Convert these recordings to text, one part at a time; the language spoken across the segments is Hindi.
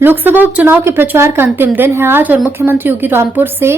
लोकसभा उपचुनाव के प्रचार का अंतिम दिन है आज और मुख्यमंत्री योगी रामपुर से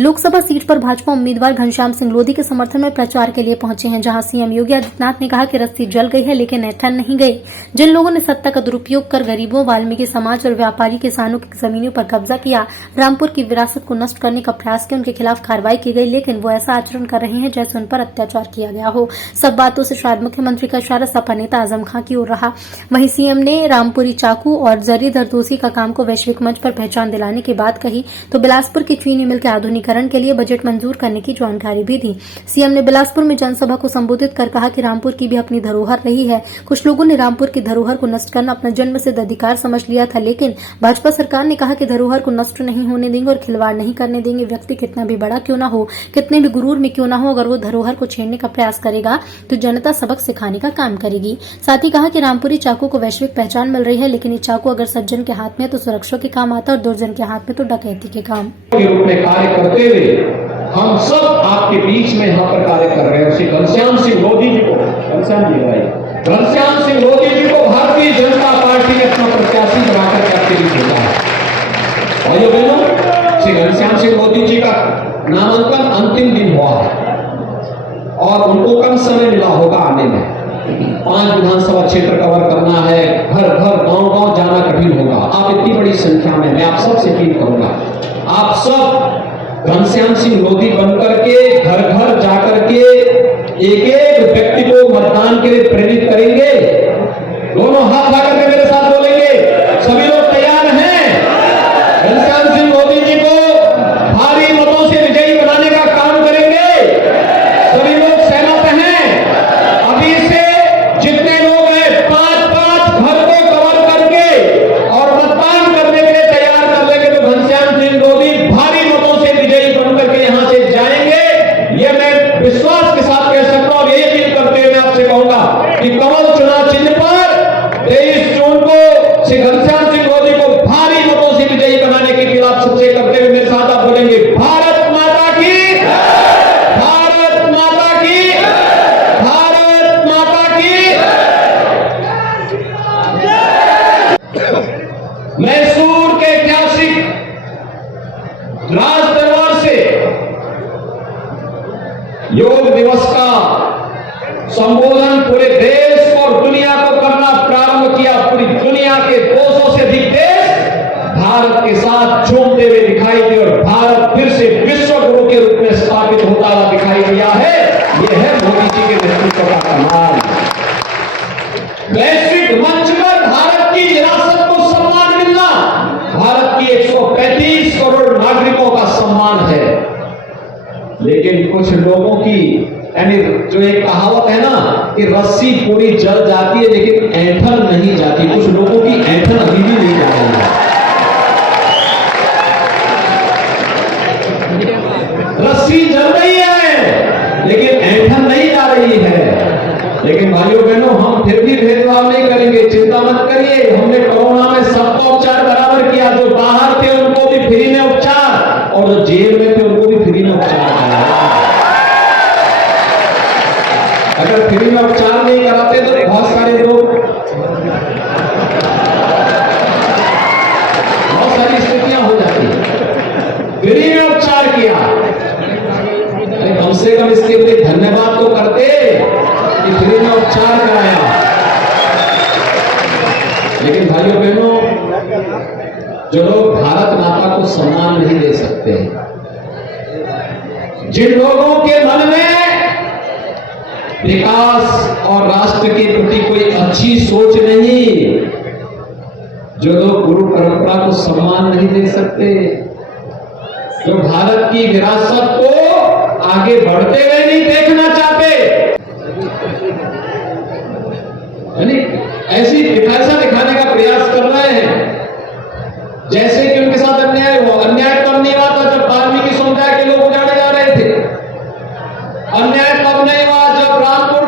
लोकसभा सीट पर भाजपा उम्मीदवार घनश्याम सिंह लोधी के समर्थन में प्रचार के लिए पहुंचे हैं, जहां सीएम योगी आदित्यनाथ ने कहा कि रस्सी जल गई है लेकिन ऐठन नहीं गई। जिन लोगों ने सत्ता का दुरुपयोग कर गरीबों, वाल्मीकि समाज और व्यापारी किसानों की जमीनों पर कब्जा किया, रामपुर की विरासत को नष्ट करने का प्रयास किया, उनके खिलाफ कार्रवाई की गई, लेकिन वो ऐसा आचरण कर रहे हैं जैसे उन पर अत्याचार किया गया हो। सब बातों से शायद मुख्यमंत्री का इशारा सपा नेता आजम खां की ओर रहा। वहीं सीएम ने रामपुरी चाकू और जरी दरदोसी का काम को वैश्विक मंच पर पहचान दिलाने की बात कही, तो बिलासपुर की चीनी मिल के आधुनिकीकरण के लिए बजट मंजूर करने की जानकारी भी दी। सीएम ने बिलासपुर में जनसभा को संबोधित कर कहा कि रामपुर की भी अपनी धरोहर रही है। कुछ लोगों ने रामपुर की धरोहर को नष्ट करना अपना जन्मसिद्ध अधिकार समझ लिया था, लेकिन भाजपा सरकार ने कहा कि धरोहर को नष्ट नहीं होने देंगे और खिलवाड़ नहीं करने देंगे। व्यक्ति कितना भी बड़ा क्यों ना हो, कितने भी गुरूर में क्यों ना हो, अगर वो धरोहर को छेड़ने का प्रयास करेगा तो जनता सबक सिखाने का काम करेगी। साथ ही कहा कि रामपुरी चाकू को वैश्विक पहचान मिल रही है, लेकिन ये चाकू अगर सज्जन के हाथ में तो सुरक्षा के काम आता है और दुर्जन के हाथ में तो डकैती के काम के रूप में कार्य करते हुए हम सब आपके बीच में यहाँ पर कार्य कर रहे हैं। श्री घनश्याम सिंह लोधी जी को, घनश्याम सिंह लोधी जी को भारतीय जनता पार्टी ने अपना प्रत्याशी बनाकर के आपके बीच भेजा है। और ये बहनों, श्री घनश्याम सिंह लोधी जी का नामांकन अंतिम दिन हुआ है और उनको कम समय मिला होगा आने में। 5 विधानसभा क्षेत्र कवर करना है, घर घर गांव गांव जाना कठिन होगा। आप इतनी बड़ी संख्या में, मैं आप सबसे अपील करूंगा, आप सब घनश्याम सिंह लोधी बनकर के घर घर जाकर के एक एक व्यक्ति को मतदान के लिए प्रेरित करेंगे। दोनों हाथ उठाकर के मेरे साथ बोलेंगे, सभी लोग तैयार हैं? घनश्याम सिंह लोधी जी को भारी मतों से विजयी बनाने का काम करेंगे। सभी लोग सहमत हैं? अभी से जितने लोग हैं 5-5 घर को कवर करके और मतदान करने के लिए तैयार कर लेंगे तो घनश्याम सिंह लोधी भारी मतों से विजयी बनकर के यहां से जाएंगे। ये मैं विश्वास के साथ कह सकता हूं और ये अपील करते हुए मैं आपसे कहूंगा कि कमल चुनाव चिन्ह पर 23 जून को श्री घनश्याम सिंह लोधी को भारी मतों से विजयी बनाने की अपील आप सबसे करते हुए मेरे साथ आप बोलेंगे, भारत माता की, भारत माता की, भारत माता की। मैसूर के ऐतिहासिक राज दरबार से योग दिवस का संबोधन पूरे देश और दुनिया को करना प्रारंभ किया। पूरी दुनिया के 200 से अधिक देश भारत के साथ झूमते हुए दिखाई दिए और भारत फिर से विश्व गुरु के रूप में स्थापित होता हुआ दिखाई दिया है। यह है मोदी जी के नेतृत्व का कमाल। वैश्विक मंच पर भारत की विरासत को सम्मान मिलना भारत की 135 करोड़ नागरिकों का सम्मान है। लेकिन कुछ लोगों की, यानी जो एक कहावत है ना कि रस्सी पूरी जल जाती है लेकिन ऐंठन नहीं जाती, कुछ लोगों की ऐंठन अभी भी नहीं जा रही है। रस्सी जल रही है लेकिन ऐंठन नहीं जा रही है। लेकिन भाइयों बहनों, हम फिर भी भेदभाव नहीं करेंगे, चिंता मत करिए। हमने कोरोना में सबका उपचार बराबर किया। जो बाहर थे उनको भी फ्री में उपचार और जो जेल में थे उनको भी फ्री में उपचार कराया। अगर फ्री में उपचार नहीं कराते तो बहुत सारे लोग, बहुत सारी स्थितियां हो जाती। फ्री में उपचार किया, कम से कम इसके लिए धन्यवाद तो करते कि फ्री में उपचार कराया। लेकिन भाइयों बहनों, जो लोग भारत माता को सम्मान नहीं दे सकते, जिन लोगों के मन में विकास और राष्ट्र के प्रति कोई अच्छी सोच नहीं, जो लोग गुरु परंपरा को सम्मान नहीं दे सकते, जो भारत की विरासत को आगे बढ़ते हुए नहीं देखना चाहते, यानी ऐसा दिखाने का प्रयास कर रहे हैं जैसे कि उनके साथ अन्याय हो। अन्याय कब नहीं हुआ था जब वाल्मीकि समुदाय के लोग उजाड़े जा रहे थे। अन्याय कब नहीं हुआ जब रामपुर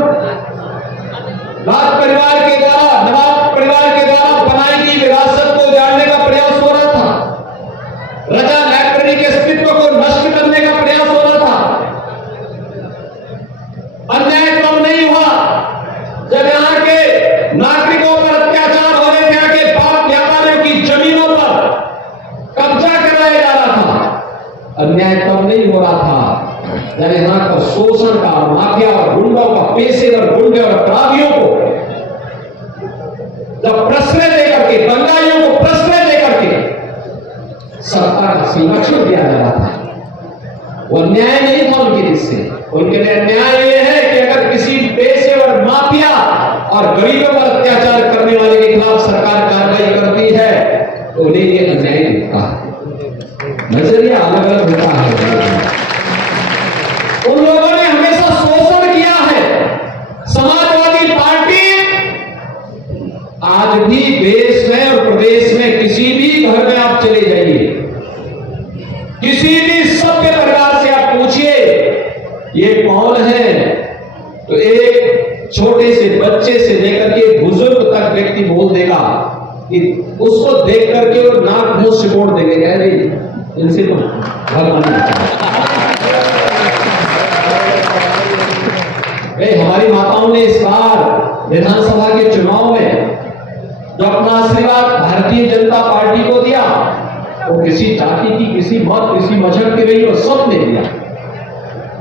राज परिवार के द्वारा, नवाब परिवार के द्वारा बनाई गई विरासत को उजाड़ने का प्रयास हो रहा था। रजा लाइब्रेरी के अस्तित्व को नष्ट करने का प्रयास हो रहा था। अन्याय कब नहीं हुआ जब यहाँ के नागरिकों पर अत्याचार हो रहे थे, यहाँ के व्यापारियों की जमीनों जब यहाँ पर शोषण का, माफिया और गुंडों का, पेशेवर गुंडे और अपराधियों को जब प्रश्रय देकर के, दंगाइयों को प्रश्रय देकर के सत्ता का संरक्षण दिया जा रहा था, वो न्याय नहीं था उनके हिस्से। उनके लिए न्याय ये है कि अगर किसी पेशेवर, माफिया और गरीबों पर अत्याचार करने वाले के खिलाफ सरकार कार्रवाई करती है तो उन्हें ये अन्याय दिखता है। नजरिया अलग अलग होता है। उन लोगों ने हमेशा शोषण किया है। समाजवादी पार्टी आज भी देश में और प्रदेश में किसी भी घर में आप चले जाइए, किसी भी सभ्य परिवार से आप पूछिए ये कौन है, तो एक छोटे से बच्चे से लेकर के बुजुर्ग तक व्यक्ति बोल देगा कि उसको देख करके वो नाक मुंह सिकोड़ देंगे, कह रही इनसे तो भगवान। हमारी माताओं ने इस बार विधानसभा के चुनाव में जो अपना आशीर्वाद भारतीय जनता पार्टी को दिया, वो किसी जाति की, किसी मत, किसी मजहब की नहीं, वो सबने दिया,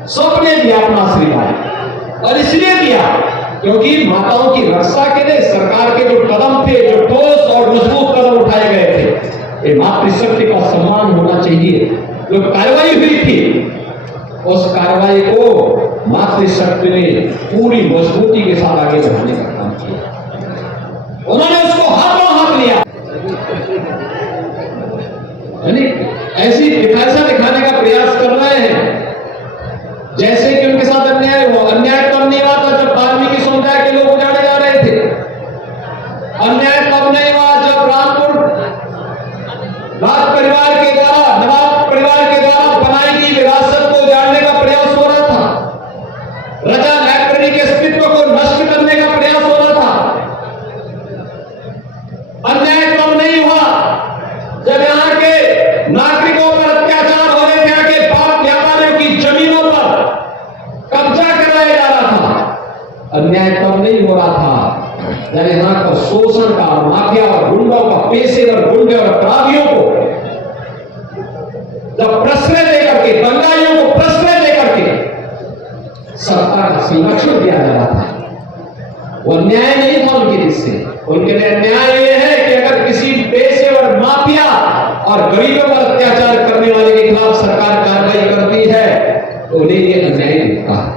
सबने दिया अपना आशीर्वाद। और इसलिए दिया क्योंकि माताओं की रक्षा के लिए सरकार के जो कदम थे, जो ठोस और मजबूत कदम उठाए गए थे, ये मातृशक्ति का सम्मान होना चाहिए। जो कार्रवाई हुई थी उस कार्रवाई को मातृशक्ति ने पूरी मजबूती के साथ आगे बढ़ाने का काम किया। उन्होंने उसको हाथों हाथ लिया। यानी ऐसी ऐसा दिखाने का प्रयास कर रहे हैं जैसे कि उनके साथ अन्याय हुआ। अन्याय कब नहीं हुआ था जब वाल्मीकि समुदाय के लोग उजाड़े जा रहे थे। अन्याय कब नहीं हुआ जब रामपुर राज परिवार के द्वारा, नवाब परिवार के द्वारा बनाई गई विरासत को उजाड़ने का प्रयास हो रहा था। रजा लाइब्रेरी के अस्तित्व को नष्ट करने का प्रयास हो रहा था। अन्याय कब नहीं हुआ जब यहाँ के नागरिकों पर अत्याचार हो रहे थे, यहाँ के बाप व्यापारियों की जमीनों पर कब्जा कराया जा रहा था। अन्याय तब नहीं हो रहा था जब यहाँ पर शोषण का, माफिया और गुंडों का, पेशेवर गुंडे और अपराधियों को जब प्रश्रय देकर के, दंगाइयों को प्रश्रय देकर के सत्ता का संरक्षण दिया जा रहा था। वो न्याय नहीं था उनके हिस्से। उनके लिए न्याय ये है कि अगर किसी पेशेवर, माफिया और गरीबों पर अत्याचार करने वाले के खिलाफ सरकार कार्रवाई करती है तो उन्हें ये अन्याय दिखता है।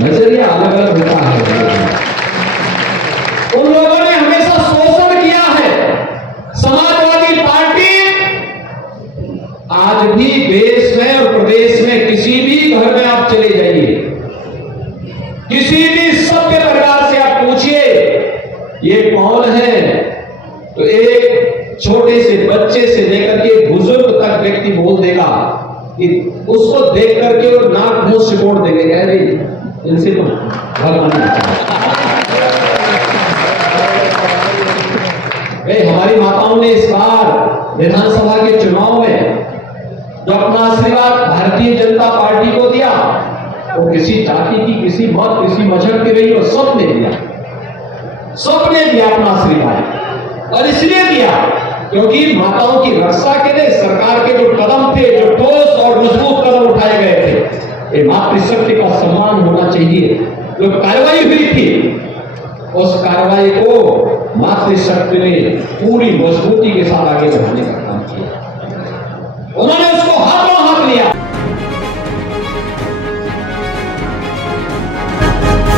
नजरिया अलग अलग होता है। उन लोगों ने हमेशा शोषण किया है। समाजवादी पार्टी आज भी देश में और प्रदेश में किसी भी घर में आप चले जाइए, किसी भी सभ्य परिवार से आप पूछिए ये कौन है, तो एक छोटे से बच्चे से लेकर के बुजुर्ग तक व्यक्ति बोल देगा कि उसको देख करके वो नाक मुंह सिकोड़ देंगे, कह रही इनसे तो भगवान। हमारी माताओं ने इस बार विधानसभा के चुनाव में जो अपना आशीर्वाद भारतीय जनता पार्टी को दिया, वो किसी जाति की, किसी मत, किसी मजहब की नहीं, वो सबने दिया, सबने दिया अपना आशीर्वाद। और इसलिए दिया क्योंकि माताओं की रक्षा के लिए सरकार के जो कदम थे, जो ठोस और मजबूत कदम उठाए गए थे, ये मातृशक्ति का सम्मान होना चाहिए। जो कार्रवाई हुई थी उस कार्रवाई को मातृशक्ति ने पूरी मजबूती के साथ आगे बढ़ाने का